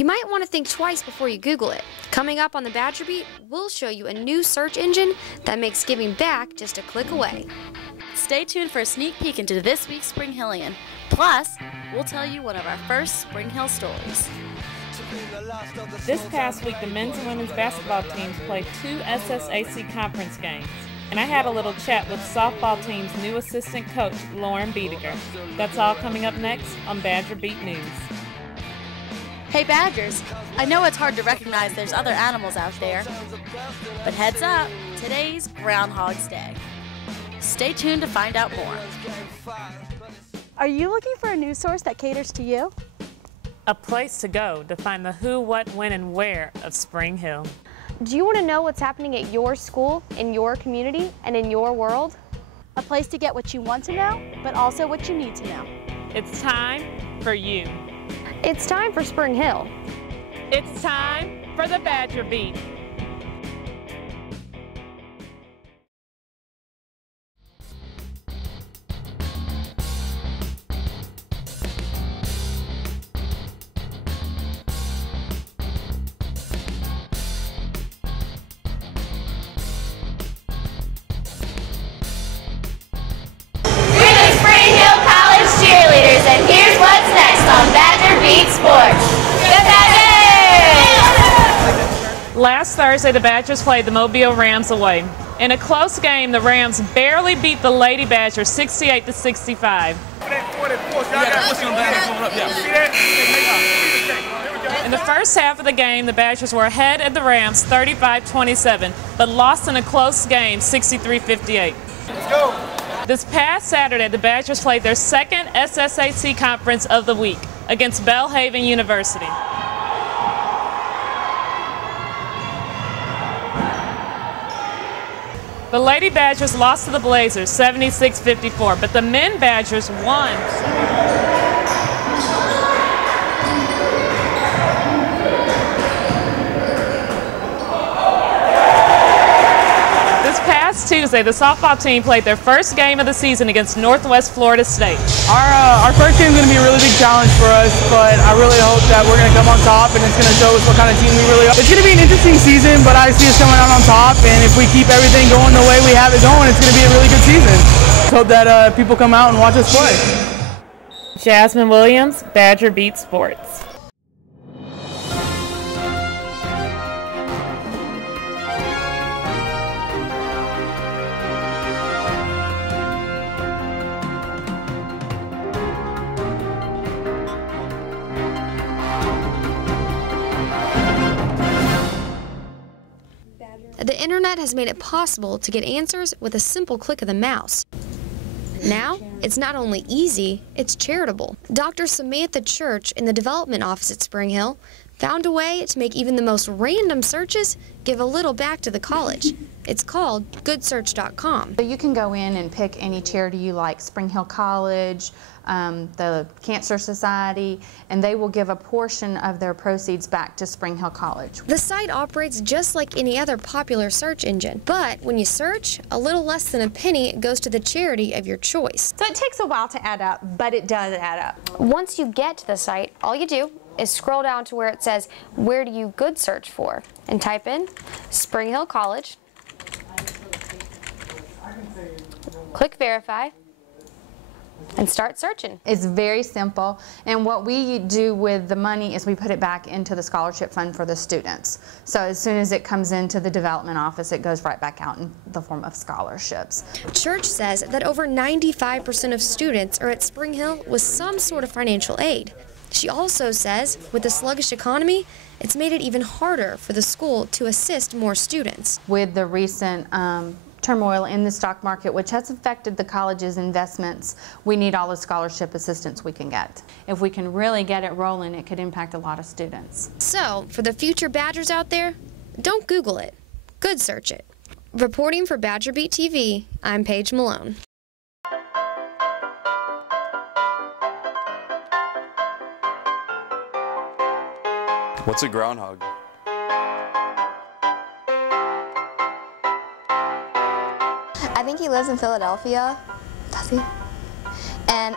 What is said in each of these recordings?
You might want to think twice before you Google it. Coming up on the Badger Beat, we'll show you a new search engine that makes giving back just a click away. Stay tuned for a sneak peek into this week's Spring Hillian. Plus, we'll tell you one of our first Spring Hill stories. This past week, the men's and women's basketball teams played 2 SSAC conference games, and I had a little chat with softball team's new assistant coach, Lauren Biediger. That's all coming up next on Badger Beat News. Hey Badgers, I know it's hard to recognize there's other animals out there, but heads up, today's Groundhog's Day. Stay tuned to find out more. Are you looking for a news source that caters to you? A place to go to find the who, what, when, and where of Spring Hill. Do you want to know what's happening at your school, in your community, and in your world? A place to get what you want to know, but also what you need to know. It's time for you. It's time for Spring Hill. It's time for the Badger Beat. And here's what's next on Badger Beat Sports. The Badgers! Last Thursday, the Badgers played the Mobile Rams away. In a close game, the Rams barely beat the Lady Badgers 68-65. In the first half of the game, the Badgers were ahead of the Rams 35-27, but lost in a close game 63-58. Let's go! This past Saturday, the Badgers played their second SSAC conference of the week against Belhaven University. The Lady Badgers lost to the Blazers 76-54, but the men Badgers won. Tuesday, the softball team played their first game of the season against Northwest Florida State. Our first game is going to be a really big challenge for us, but I really hope that we're going to come on top and it's going to show us what kind of team we really are. It's going to be an interesting season, but I see us coming out on top, and if we keep everything going the way we have it going, it's going to be a really good season. Hope that people come out and watch us play. Jasmine Williams, Badger Beat Sports. The internet has made it possible to get answers with a simple click of the mouse. Now, it's not only easy, it's charitable. Dr. Samantha Church in the development office at Spring Hill found a way to make even the most random searches give a little back to the college. It's called GoodSearch.com. So you can go in and pick any charity you like, Spring Hill College, the Cancer Society, and they will give a portion of their proceeds back to Spring Hill College. The site operates just like any other popular search engine, but when you search, a little less than a penny goes to the charity of your choice. So it takes a while to add up, but it does add up. Once you get to the site, all you do is scroll down to where it says, where do you good search for? And type in Spring Hill College. Click verify and start searching. It's very simple, and what we do with the money is we put it back into the scholarship fund for the students. So as soon as it comes into the development office, it goes right back out in the form of scholarships. Church says that over 95% of students are at Spring Hill with some sort of financial aid. She also says with the sluggish economy, it's made it even harder for the school to assist more students. With the recent turmoil in the stock market, which has affected the college's investments, we need all the scholarship assistance we can get. If we can really get it rolling, it could impact a lot of students. So, for the future Badgers out there, don't Google it, good search it. Reporting for Badger Beat TV, I'm Paige Malone. What's a groundhog? I think he lives in Philadelphia. Does he? And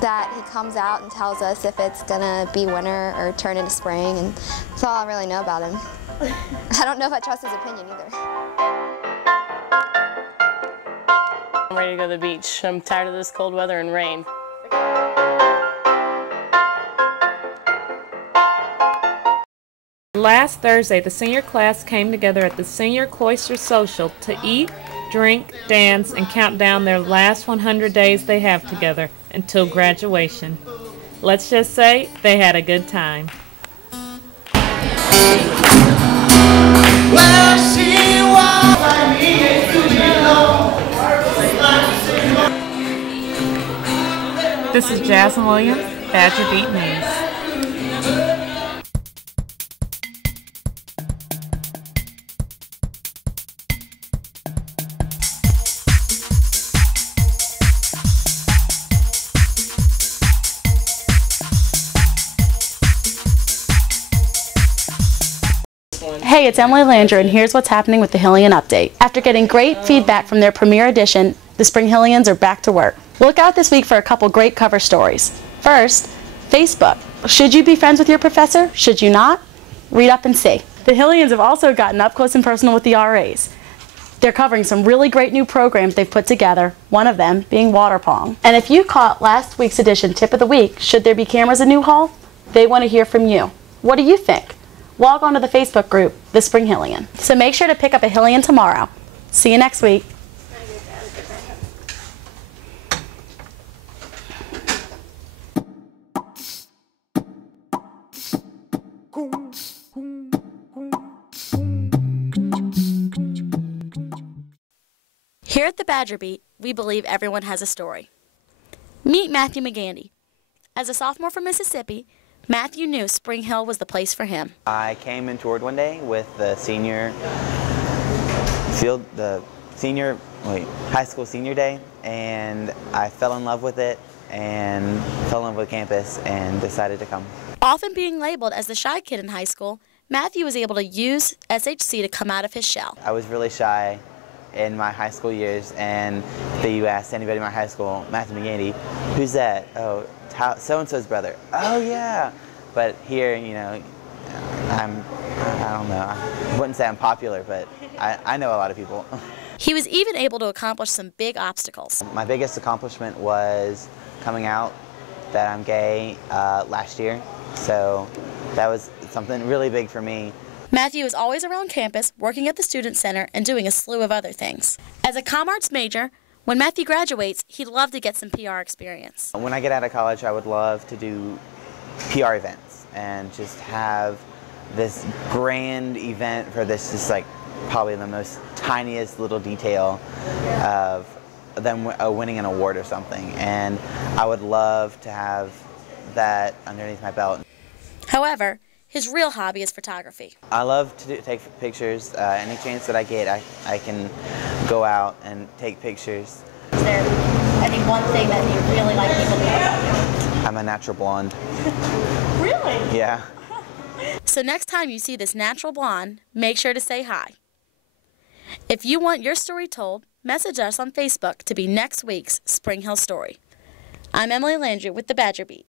that he comes out and tells us if it's gonna be winter or turn into spring, and that's all I really know about him. I don't know if I trust his opinion either. I'm ready to go to the beach. I'm tired of this cold weather and rain. Last Thursday, the senior class came together at the Senior Cloister Social to eat, drink, dance, and count down their last 100 days they have together until graduation. Let's just say they had a good time. This is Jasmine Williams, Badger Beat News. Hey, it's Emily Landry, and here's what's happening with the Hillian Update. After getting great feedback from their premiere edition, the Spring Hillians are back to work. Look out this week for a couple great cover stories. First, Facebook. Should you be friends with your professor? Should you not? Read up and see. The Hillians have also gotten up close and personal with the RAs. They're covering some really great new programs they've put together, one of them being water pong. And if you caught last week's edition Tip of the Week, should there be cameras in New Hall? They want to hear from you. What do you think? Log on to the Facebook group, The Spring Hillian. So make sure to pick up a Hillian tomorrow. See you next week. Here at the Badger Beat, we believe everyone has a story. Meet Matthew McGandy. As a sophomore from Mississippi, Matthew knew Spring Hill was the place for him. I came and toured one day with the high school senior day, and I fell in love with it and fell in love with campus and decided to come. Often being labeled as the shy kid in high school, Matthew was able to use SHC to come out of his shell. I was really shy in my high school years, and if you asked anybody in my high school, Matthew McGandy, who's that? Oh, so-and-so's brother. Oh, yeah. But here, you know, I don't know, I wouldn't say I'm popular, but I know a lot of people. He was even able to accomplish some big obstacles. My biggest accomplishment was coming out that I'm gay last year, so that was something really big for me. Matthew is always around campus, working at the Student Center, and doing a slew of other things. As a comm arts major, when Matthew graduates, he'd love to get some PR experience. When I get out of college, I would love to do PR events and just have this grand event for this, just like probably the most tiniest little detail of them winning an award or something. And I would love to have that underneath my belt. However, his real hobby is photography. I love to take pictures. Any chance that I get, I can go out and take pictures. Is there any one thing that you really like people to know about you? I'm a natural blonde. Really? Yeah. So next time you see this natural blonde, make sure to say hi. If you want your story told, message us on Facebook to be next week's Spring Hill Story. I'm Emily Landry with the Badger Beat.